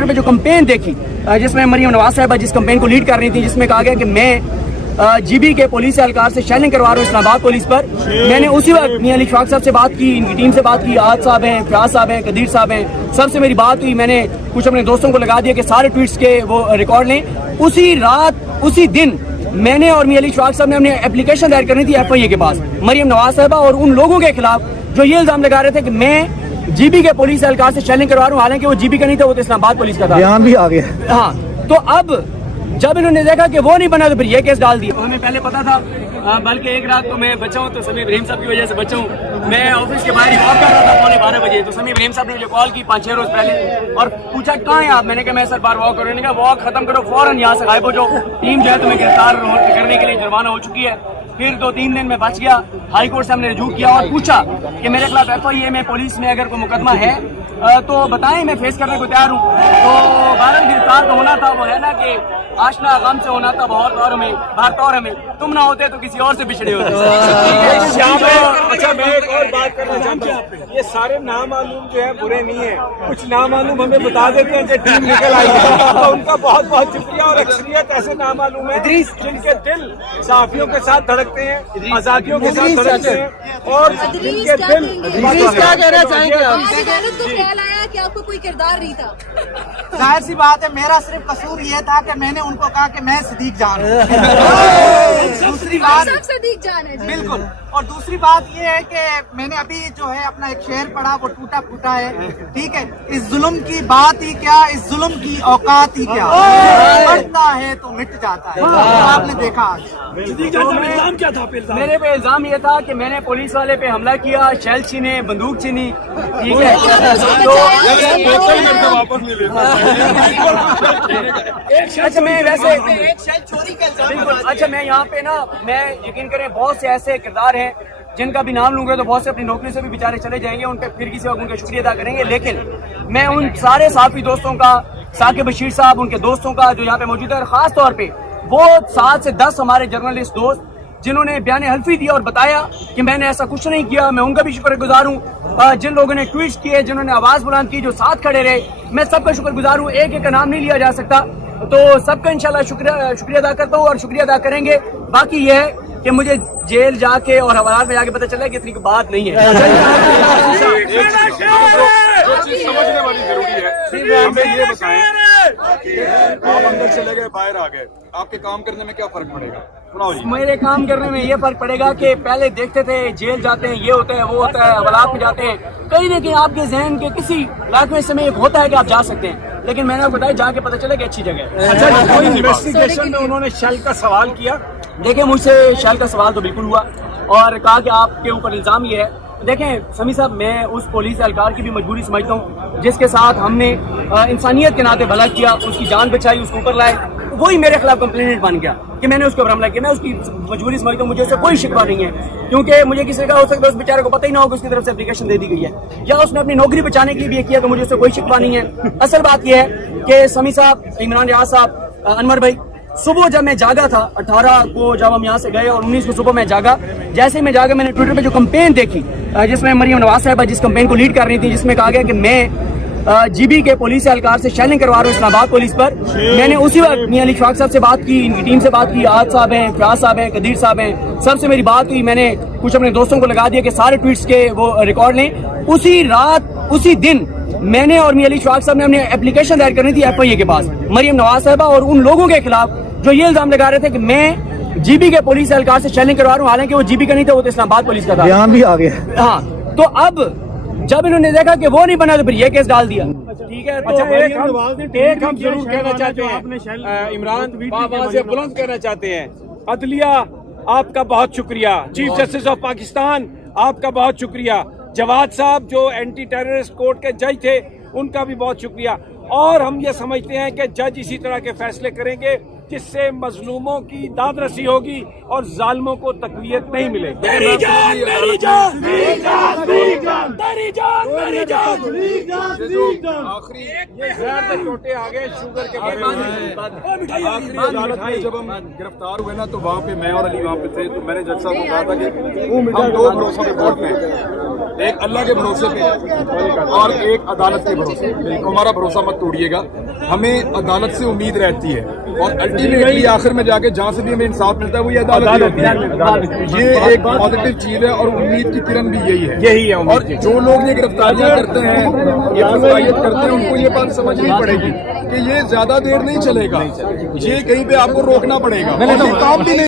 Twitter पे जो campaign देखी जिसमें मरियम नवाज साहिबा जिस कैंपेन को लीड कर रही थी, जिसमें कहा गया कि मैं जीबी के पुलिस एहलकार से शेलिंग करवा रहा हूँ इस्लामाबाद पुलिस पर, मैंने उसी वक्त मियां अली इशफाक साहब से बात की, इनकी टीम से बात की, आज साहब हैं, फयाज साहब हैं, कदीर साहब हैं, सबसे मेरी बात हुई। मैंने कुछ अपने दोस्तों को लगा दिया कि सारे ट्वीट्स के वो रिकॉर्ड लें। उसी रात उसी दिन मैंने और मियां अली इशफाक साहब ने अपने एप्लीकेशन दायर करनी थी FIA के पास मरियम नवाज साहिबा और उन लोगों के खिलाफ जो ये इल्जाम लगा रहे थे कि मैं जीबी के पुलिस एहलकार से शेलिंग करवा रहा हूँ, हालांकि वो जीबी का नहीं था, वो तो इस्लामाबाद पुलिस का था। यहाँ भी आ गया। हाँ, तो अब जब इन्होंने देखा कि वो नहीं बना तो फिर ये केस डाल दिया। हमें पहले पता था, बल्कि एक रात को मैं बचा हूँ तो समीर इब्राहिम साहब की वजह से बचा हूँ। मैं ऑफिस के बाहर वॉक कर रहा था 12:15 बजे, तो समीर इब्राहिम साहब ने मुझे कॉल की 5-6 रोज पहले और पूछा कहाँ हैं आप। मैंने कहा मैं सर बाहर वॉक कर रहा हूँ। कहा वॉक खत्म करो, फौरन यहाँ से गायब हो जाओ, टीम जो है तुम्हें गिरफ्तार करने के लिए जुर्माना हो चुकी है। फिर 2-3 दिन में बच गया, हाई कोर्ट से हमने रजू किया और पूछा कि मेरे खिलाफ FIA में पुलिस में अगर कोई मुकदमा है तो बताएं, मैं फेस करने को तैयार हूँ। तो 12 गिरफ्तार तो होना था, वो है ना कि आशना गम से होना था बहुत, और हमें तुम ना होते तो किसी और से बिछड़े होते। अच्छा, मैं एक और बात करना चाहता हूँ, ये सारे नामालूम जो है बुरे नहीं है, कुछ नामालूम हमें बता देते हैं कि टीम निकल आई है, तो उनका बहुत बहुत शुक्रिया। और अक्सरियत ऐसे नामालूम है जिनके दिल सहाफियों के साथ धड़कते हैं, आजादियों के साथ धड़कते हैं, और जिनके दिल क्या कहना चाहेंगे? आया कि आपको कोई किरदार नहीं था। जाहिर सी बात है, मेरा सिर्फ कसूर ये था कि मैंने उनको कहा कि मैं सदीक जान हूँ। दूसरी बात सदीक जान है बिल्कुल, और दूसरी बात ये है कि मैंने अभी जो है अपना एक शेर पढ़ा, वो टूटा फूटा है, ठीक है। इस जुल्म की बात ही क्या, इस जुल्म की औकात ही क्या, बढ़ता है तो मिट जाता है। तो आपने देखा आज इल्जाम क्या था? मेरे पे इल्जाम ये था कि मैंने पुलिस वाले पे हमला किया, शेल छीने, बंदूक छीनी, ठीक है। अच्छा, मैं वैसे बिल्कुल, अच्छा मैं यहाँ पे ना, मैं यकीन करें बहुत से ऐसे किरदार हैं जिनका भी नाम लूंगा तो बहुत से अपनी नौकरी से भी बेचारे चले जाएंगे, उन पे फिर किसी वक्त उनका शुक्रिया अदा करेंगे। लेकिन मैं उन सारे साथी दोस्तों का, साकिब बशीर साहब, उनके दोस्तों का जो यहाँ पे मौजूद है, और खास तौर पे वो 7 से 10 हमारे जर्नलिस्ट दोस्त जिन्होंने बयान हल्फी दिया और बताया कि मैंने ऐसा कुछ नहीं किया, मैं उनका भी शुक्रगुजार हूँ। जिन लोगों ने ट्वीट किए, जिन्होंने आवाज बुलंद की, जो साथ खड़े रहे, मैं सबका शुक्रगुजार हूँ। एक एक का नाम नहीं लिया जा सकता, तो सबका इंशाल्लाह शुक्रिया अदा करता हूँ और शुक्रिया अदा करेंगे। बाकी ये है कि मुझे जेल जाके और हवालात में जाके पता चला कि इतनी बात नहीं है। समझने वाली जरूरी है, हमें ये बताएं आप अंदर चले गए, बाहर आ गए, आपके काम करने में क्या फर्क पड़ेगा? मेरे काम करने में ये फर्क पड़ेगा कि पहले देखते थे जेल जाते हैं, ये होता है, वो होता है, हवालात में जाते हैं, कहीं ना कहीं आपके जहन के किसी इलाके में समय एक होता है कि आप जा सकते हैं, लेकिन मैंने आपको बताया जाके पता चला कि अच्छी जगह है। अच्छा, कोई इन्वेस्टिगेशन में उन्होंने शेल का सवाल किया? देखिए, मुझसे शेल का सवाल तो बिल्कुल हुआ और कहा कि आपके ऊपर इल्जाम ये है। देखें समी साहब, मैं उस पुलिस एहलकार की भी मजबूरी समझता हूँ जिसके साथ हमने इंसानियत के नाते भला किया, उसकी जान बचाई, उसको ऊपर लाए, वही मेरे खिलाफ कंप्लेंट बन गया कि मैंने उसको हमला किया। मैं उसकी मजबूरी समझता हूँ, मुझे उससे कोई शिकवा नहीं है, क्योंकि मुझे किसी का हो सकता है उस बेचारे को पता ही ना हो कि उसकी तरफ से एप्लीकेशन दे दी गई है, या उसने अपनी नौकरी बचाने के लिए भी किया, तो मुझे उससे कोई शिकवा नहीं है। असल बात यह है कि समी साहब, इमरान रियाज साहब, अनवर भाई, सुबह जब मैं जागा था 18 को, जब हम यहाँ से गए और 19 को सुबह मैं जागा, जैसे ही मैं जागा मैंने ट्विटर पे जो कैंपेन देखी जिसमें मरियम नवाज साहिबा जिस कैंपेन को लीड कर रही थी, जिसमें कहा गया कि मैं जीबी के पुलिस एहलकार से शेलिंग करवा रहा हूँ इस्लामाबाद पुलिस पर, मैंने उसी वक्त मियां अली इशफाक साहब से बात की, इनकी टीम से बात की, आज साहब हैं, फयाज साहब हैं, कदीर साहब हैं, सबसे मेरी बात हुई। मैंने कुछ अपने दोस्तों को लगा दिया कि सारे ट्वीट्स के वो रिकॉर्ड लें। उसी रात उसी दिन मैंने और मियां अली इशफाक साहब ने अपने एप्लीकेशन दायर करनी थी FIA के पास मरियम नवाज साहिबा और उन लोगों के खिलाफ जो ये इल्जाम लगा रहे थे कि मैं जीबी के पुलिस एहलकार से शेलिंग करवा रहा हूँ, हालांकि वो जीबी का नहीं था, वो तो इस्लामाबाद पुलिस का था। यहाँ भी आ गया। हाँ, तो अब जब इन्होंने देखा कि वो नहीं बना तो फिर ये केस डाल दिया। ठीक है, तो एक हम जरूर कहना चाहते हैं, इमरान आवाज़ बुलंद करना चाहते हैं, अदलिया आपका बहुत शुक्रिया, चीफ जस्टिस ऑफ पाकिस्तान आपका बहुत शुक्रिया, जवाद साहब जो एंटी टेररिस्ट कोर्ट के जज थे उनका भी बहुत शुक्रिया। और हम ये समझते हैं कि जज इसी तरह के फैसले करेंगे जिससे मजलूमों की दादरसी होगी और जालिमों को तकवीयत नहीं मिलेगी। आखिरी छोटे आ गए शुगर के आखिरी अदालत में जब हम गिरफ्तार हुए ना, तो वहाँ पे मैं और अली वहाँ पे थे, तो मैंने जज साहब को कहा था कि हम 2 भरोसों पे वोट पे, एक अल्लाह के भरोसे पे और एक अदालत के भरोसे, हमारा भरोसा मत तोड़िएगा। ہمیں عدالت سے امید رہتی ہے اور الٹیمیٹلی آخر میں جا کے جہاں سے بھی ہمیں انصاف ملتا ہے وہ یہ عدالت ہوتی ہے. یہ ایک پازیٹیو چیز ہے اور امید کی کرن بھی یہی ہے. اور جو لوگ یہ گرفتاریاں کرتے ہیں, یہ فضائیت کرتے ہیں, ان کو یہ بات سمجھنی پڑے گی کہ یہ زیادہ دیر نہیں چلے گا, یہ کہیں پہ آپ کو روکنا پڑے گا. یہ کام بھی نہیں